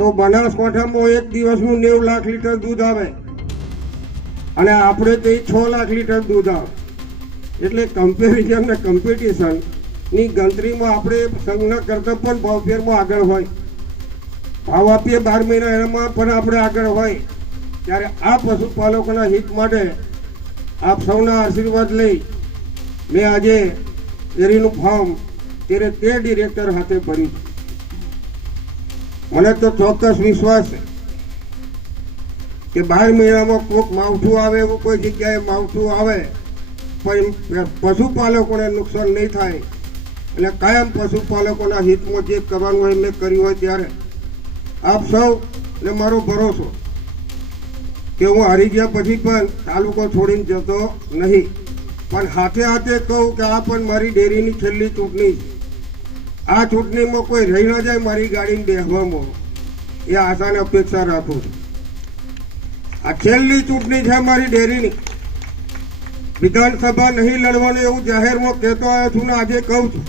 તો બનાસકાંઠામાં એક દિવસનું 90 લાખ લીટર દૂધ આવે અને આપણે તે 6 લાખ લીટર દૂધ આવે. એટલે કમ્પેરિઝન ને કોમ્પિટિશન ની ગણતરીમાં આપણે સંઘના કરતા પણ ભાવફેરમાં આગળ હોય, ભાવ આપીએ 12 મહિના એમાં પણ આપણે આગળ હોય. ત્યારે આ પશુપાલકોના હિત માટે આપ સૌના આશીર્વાદ લઈ મેં આજે ડેરીનું ફોર્મ 13 ડિરેક્ટર હાથે ભર્યું. મને તો ચોક્કસ વિશ્વાસ છે કે 12 મહિનામાં કોઈક માવઠું આવે, એવું કોઈ જગ્યાએ માવઠું આવે પણ પશુપાલકોને નુકસાન નહીં થાય. એટલે કાયમ પશુપાલકોના હિતમાં જે કરવાનું હોય મેં કર્યું હોય. ત્યારે આપ સૌ ને મારો ભરોસો કે હું હારી ગયા પછી પણ તાલુકો છોડીને જતો નહીં. પણ હાથે હાથે કહું કે આ પણ મારી ડેરીની છેલ્લી ચૂંટણી છે. આ ચૂંટણીમાં કોઈ રહી ના જાય મારી ગાડીને બેસવામાં, એ આશાને અપેક્ષા રાખું છું. આ છેલ્લી ચૂંટણી છે મારી ડેરીની. વિધાનસભા નહીં લડવાનું એવું જાહેરમાં કહેતો આવ્યો છું ને આજે કહું છું.